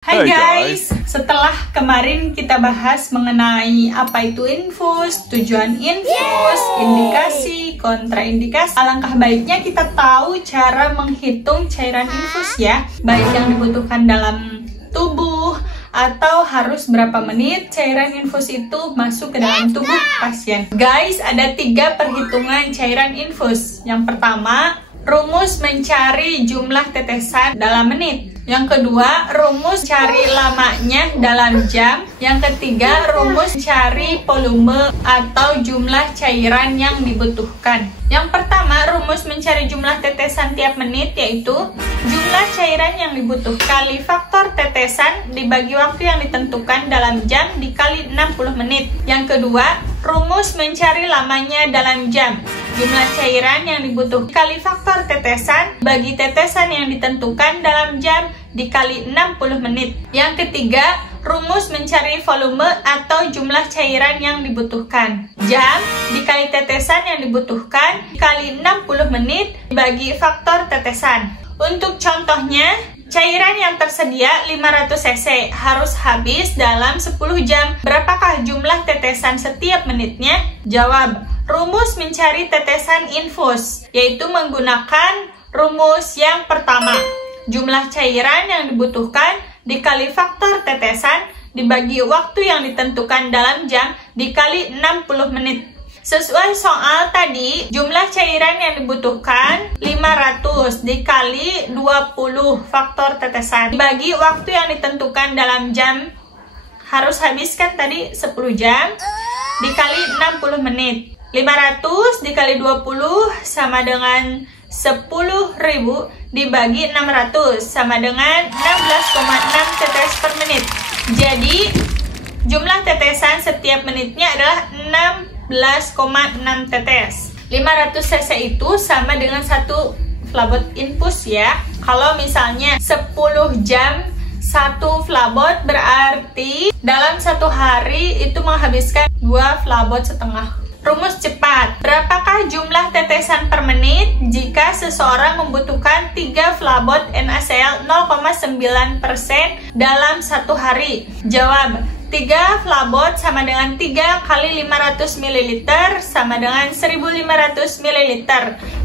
Hai guys, setelah kemarin kita bahas mengenai apa itu infus, tujuan infus, indikasi, kontraindikasi, alangkah baiknya kita tahu cara menghitung cairan infus ya, baik yang dibutuhkan dalam tubuh atau harus berapa menit cairan infus itu masuk ke dalam tubuh pasien. Guys, ada 3 perhitungan cairan infus. Yang pertama, rumus mencari jumlah tetesan dalam menit. Yang kedua, rumus cari lamanya dalam jam. Yang ketiga, rumus cari volume atau jumlah cairan yang dibutuhkan. Yang pertama, rumus mencari jumlah tetesan tiap menit, yaitu jumlah cairan yang dibutuhkan kali faktor tetesan dibagi waktu yang ditentukan dalam jam dikali 60 menit. Yang kedua, rumus mencari lamanya dalam jam. Jumlah cairan yang dibutuhkan kali faktor tetesan bagi tetesan yang ditentukan dalam jam dikali 60 menit. Yang ketiga, rumus mencari volume atau jumlah cairan yang dibutuhkan. Jam dikali tetesan yang dibutuhkan dikali 60 menit bagi faktor tetesan. Untuk contohnya, cairan yang tersedia 500 cc harus habis dalam 10 jam. Berapakah jumlah tetesan setiap menitnya? Jawab, rumus mencari tetesan infus, yaitu menggunakan rumus yang pertama. Jumlah cairan yang dibutuhkan dikali faktor tetesan dibagi waktu yang ditentukan dalam jam dikali 60 menit. Sesuai soal tadi, jumlah cairan yang dibutuhkan 500 dikali 20 faktor tetesan dibagi waktu yang ditentukan dalam jam, harus habiskan tadi 10 jam dikali 60 menit. 500 dikali 20 sama dengan 10.000 dibagi 600 sama dengan 16,6 tetes per menit. Jadi jumlah tetesan setiap menitnya adalah 16,6 tetes. 500 cc itu sama dengan 1 flabot infus ya. Kalau misalnya 10 jam 1 flabot, berarti dalam 1 hari itu menghabiskan 2 flabot setengah. Rumus cepat. Berapakah jumlah tetesan per menit jika seseorang membutuhkan 3 flabot NaCl 0,9% dalam 1 hari? Jawab, 3 flabot sama dengan 3 kali 500 ml sama dengan 1500 ml.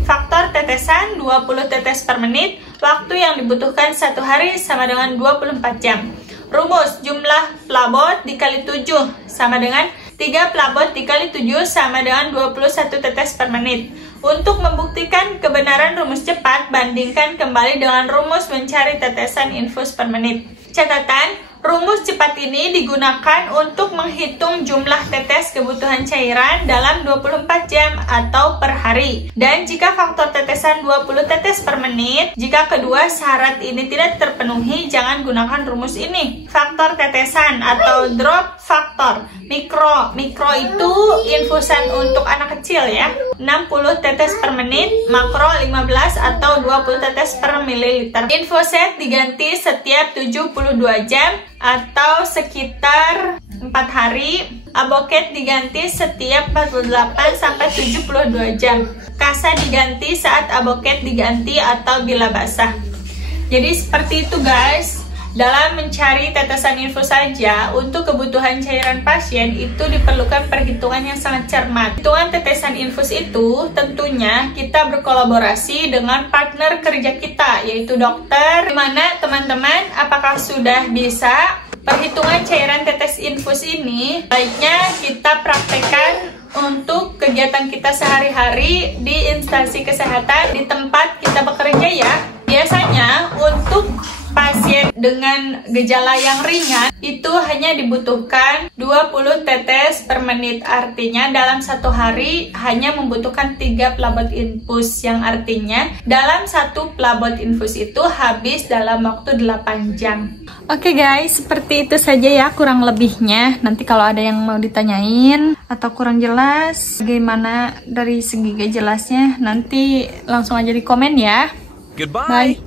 Faktor tetesan 20 tetes per menit. Waktu yang dibutuhkan 1 hari sama dengan 24 jam. Rumus jumlah flabot dikali 7 sama dengan 3 flabot dikali 7 sama dengan 21 tetes per menit. Untuk membuktikan kebenaran rumus cepat, bandingkan kembali dengan rumus mencari tetesan infus per menit. Catatan, rumus cepat ini digunakan untuk menghitung jumlah tetes kebutuhan cairan dalam 24 jam atau per hari. Dan jika faktor tetesan 20 tetes per menit, jika kedua syarat ini tidak terpenuhi, jangan gunakan rumus ini. Faktor tetesan atau drop faktor. Mikro itu infusan untuk anak kecil ya. 60 tetes per menit, makro 15 atau 20 tetes per mililiter. Infuset diganti setiap 72 jam atau sekitar 4 hari. Aboket diganti setiap 48 sampai 72 jam. Kasa diganti saat aboket diganti atau bila basah. Jadi seperti itu guys. Dalam mencari tetesan infus saja, untuk kebutuhan cairan pasien itu diperlukan perhitungan yang sangat cermat. Hitungan tetesan infus itu tentunya kita berkolaborasi dengan partner kerja kita, yaitu dokter. Dimana teman-teman, apakah sudah bisa perhitungan cairan tetes infus ini? Baiknya kita praktekkan untuk kegiatan kita sehari-hari di instansi kesehatan, di tempat kita bekerja ya. Biasanya untuk pasien dengan gejala yang ringan itu hanya dibutuhkan 20 tetes per menit. Artinya dalam 1 hari hanya membutuhkan 3 flabot infus, yang artinya dalam 1 flabot infus itu habis dalam waktu 8 jam. Oke guys, seperti itu saja ya kurang lebihnya. Nanti kalau ada yang mau ditanyain atau kurang jelas bagaimana dari segi gak jelasnya, nanti langsung aja di komen ya. Goodbye. Bye.